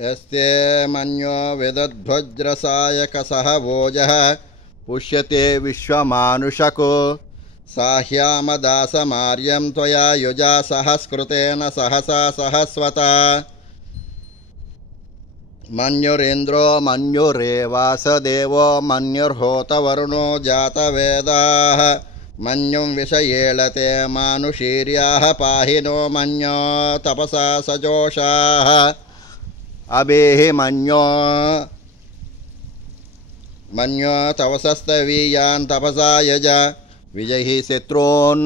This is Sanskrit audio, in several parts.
यस्ते मन्यो विदध्वज्रसायकसह वोजः पुष्यते विश्वमानुषको साह्यामदासमार्यं त्वया युजा सहस्कृतेन सहसा सहस्वता मन्युरेन्द्रो मन्युरेवासदेवो मन्युर्होतवरुणो जातवेदाः मन्युं विषयेळते मानुषीर्याः पाहि नो मन्यो तपसा सजोषाः अबेहि मन्यो तवसस्तवीयान् तपसा यज विजयि शत्रून्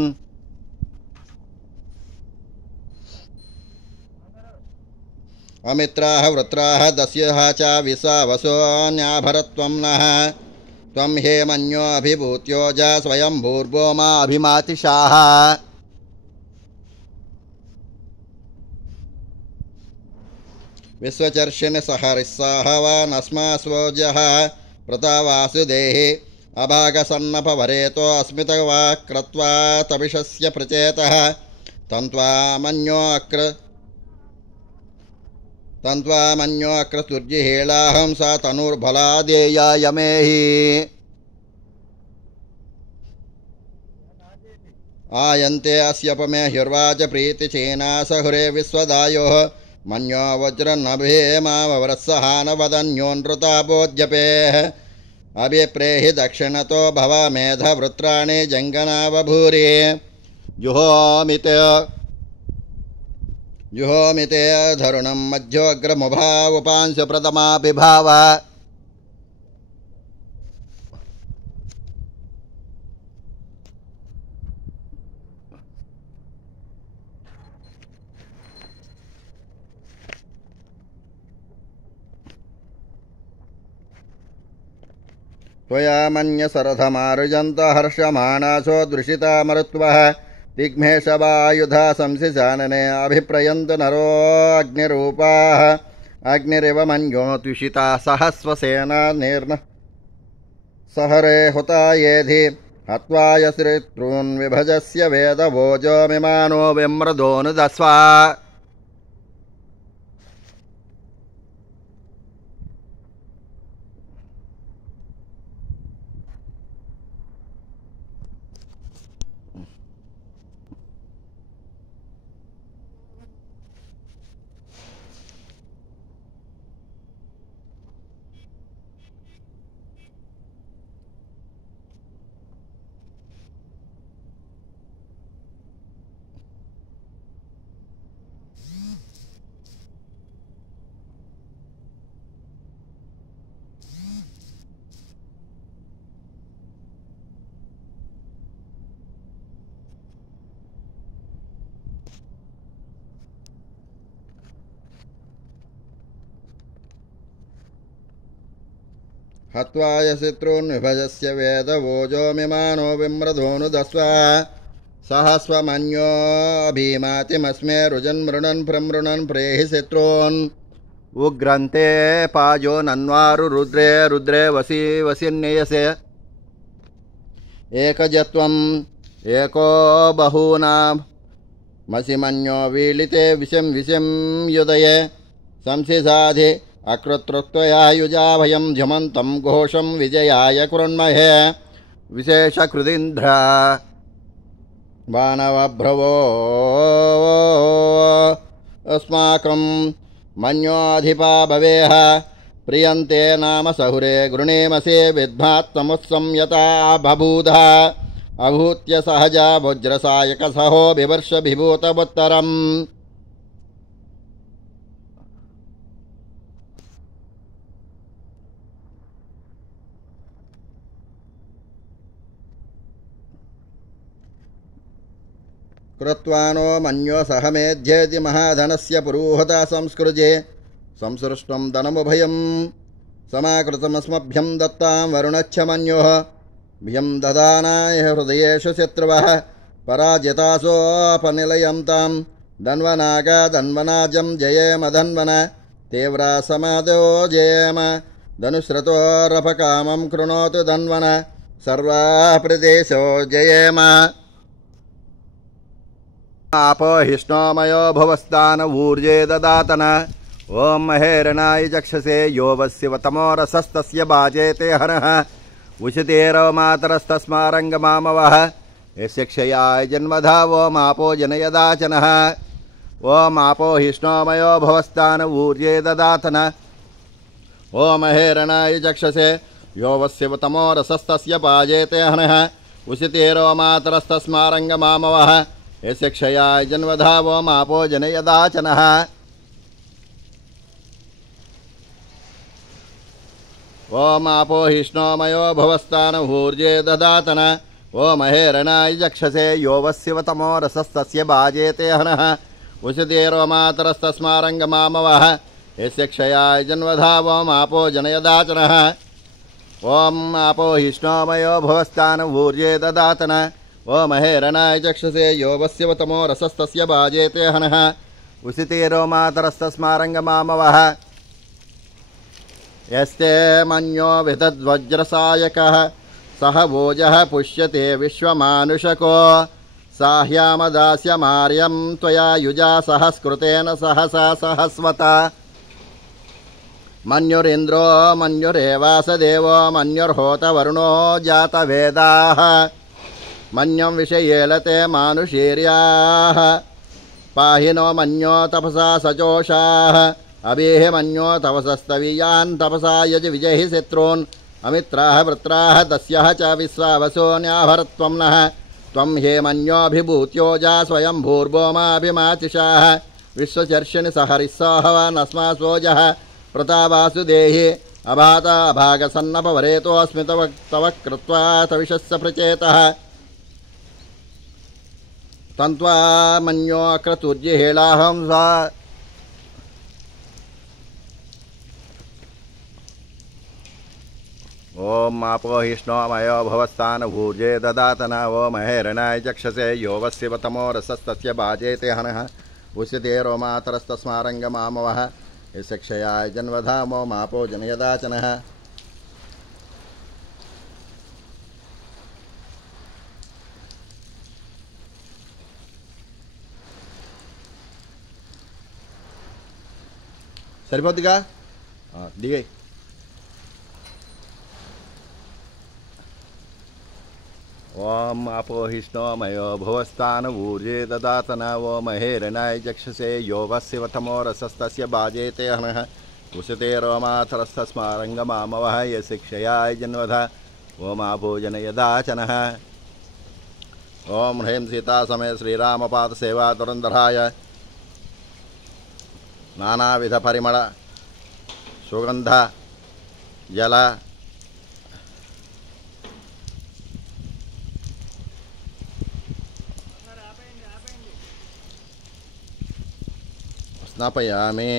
अमित्राः वृत्राः दस्यः च विसावसो न्याभरत्वं नः त्वं हे मन्यो अभिभूत्योज स्वयं भूर्भो मा अभिमातिशाः विश्वचर्षिन् सहरिस्साहवानस्मास्वोजः प्रतावासुदेहि अभागसन्नपवरेतो अस्मितवा क्रत्वा तपिशस्य प्रचेतः तन्त्वा मन्यो अक्रतुर्जिहेलाहं सा तनुर्बलादेया यमेहि आयन्ते अस्यपमे हिर्वाच प्रीतिचेना सहुरे विश्वदायोः मन्यो वज्रन्नभेमावरत्सहानवदन्योनृतापोद्यपेः अभिप्रेहि दक्षिणतो भव मेधवृत्राणि जङ्गनावभूरि जुहोमिते धरुणं मध्योऽग्रमुभावुपांश प्रथमा बिभाव त्वया मन्यसरथमारुजन्त हर्षमाणासो दृशिता मरुत्वः दिग्मेशवायुधा संसिजानने अभिप्रयन्त नरो अग्निरूपाः अग्निरिव मन्यो तुषिता सहस्वसेना निर्न सहरे हुता येधि हत्वाय श्रीतॄन् विभजस्य वेदभोजो मिमानो विम्रदोनुदस्वा हत्वाय शत्रून् विभजस्य वेदवोजो मिमानो विम्रधोनुदस्वा सहस्वमन्योऽभीमातिमस्मे रुजन् मृणन् प्रमृणन् प्रेहि शत्रून् उग्रन्ते पाजो नन्वारु रुद्रे रुद्रे वसी वसिन्ययसे एकजत्वम् एको बहूनां मसिमन्यो वीलिते विषं युदये संसिसाधि अकृत्रुक्त्वया युजाभयं झमन्तं घोषं विजयाय कुर्महे विशेषकृदिन्द्र बाणवभ्रवो अस्माकं मन्योऽधिपा भवेह प्रियन्ते नाम सहुरे गृणीमसे विद्भात्तमुत्संयता बभूधा अभूत्य सहजा वज्रसायकसहो बिवर्ष विभूतमुत्तरम् कृत्वानो मन्यो सहमेध्येति महाधनस्य पुरोहता संस्कृजे संसृष्टं धनमुभयं समाकृतमस्मभ्यं दत्तां वरुणच्छ मन्योः भ्यं ददानाय हृदयेषु शत्रुवः पराजितासोऽपनिलयं तां धन्वनागधन्वनाजं जयेम धन्वन तीव्रासमादो जयेम धनुश्रुतोरपकामं कृणोतु धन्वन सर्वाः प्रदेशो जयेम आपो हिष्णोमयो भवस्तान ऊर्जे ददातन ओम महेरणाय चक्षसे यो वस्यवतमो रसस्तस्य बाजेते हरः उषितेरवमातरस्तस्मारङ्गमामवः यस्य क्षयाय जन्मधा ओमापो जनयदाचनः ओमापो हिष्णोमयो भवस्तानवूर्ये ददातन ओम महेरणाय चक्षसे यो वस्यवतमो रसस्तस्य बाजेते हरः उषितेरवमातरस्तस्मारङ्गमामवः यस्य क्षयाय जन्मधा ओमापो जनयदाचनः ओम आपो हिष्णोमयो भवस्तानभूर्ये ददातन ओम महेरणाय चक्षसे यो वस्यवतमो रसस्तस्य बाजेते हनः उषितेरवमातरस्तस्मारङ्गमामवः यस्य क्षयाय जन्मधा ओम आपो जनयदाचनः ओम आपो हिष्णोमयो भवस्तानभूर्ये ददातन ओम महेरणाय चक्षसे यो वस्यवतमो रसस्तस्य बाजेते हनः उषितेरवमातरस्तस्मारङ्गमामवः यस्ते मन्यो विदद्वज्रसायकः सह भोजः पुष्यते विश्वमानुषको साह्यामदास्यमार्यं त्वया युजा सहस्कृतेन सहसा सहस्वता मन्युरिन्द्रो मन्युरेवासदेवो मन्युर्होतवरुणो जातवेदाः मन्यं विषयेलते मानुषीर्याः पाहि नो मन्यो तपसा सचोषाः अभिः मन्यो तपसस्तवीयान् तपसा यज विजहि शत्रून् अमित्राः वृत्राः तस्यः च विश्वावसो न्याभरत्वं नः त्वं हे मन्योऽभिभूत्योजा स्वयं भूर्भोमाभिमातिशाः विश्वचर्षिणि सहरिस्सहवानस्मासोजः प्रतावासुदेहि अभाता अभागसन्नपवरेतोऽस्मि तव कृत्वा तविषस्य प्रचेतः तन्त्वा मन्यो क्रतुर्जिहेलाहं सा ओम आपो हिष्णोमयो भवस्तानभूर्ये ददातन ओम महेरणाय चक्षसे यो वस्यवतमो रसस्तस्य बाजेते हनः उषितेरवमातरस्तस्मारङ्गमामवः यस्य क्षयाय जन्मधा ओमापो जनयदाचनः సరిపోద్దిగా దిగే ओम आपो हिष्णोमयो भुवस्थानभूर्ये ददातन ओम महेरणाय चक्षसे यो वस्यवतमो रसस्तस्य बाजेते हनः उषितेरवमातरस्तस्मारङ्गमामवः यस्य क्षयाय जन्मधा ओमापो जनयदाचनः ओम ह्रीं सीतासमेत श्रीरामपादसेवा दुरन्धराय नानाविधपरिमळ सुगन्ध जल स्नापयामि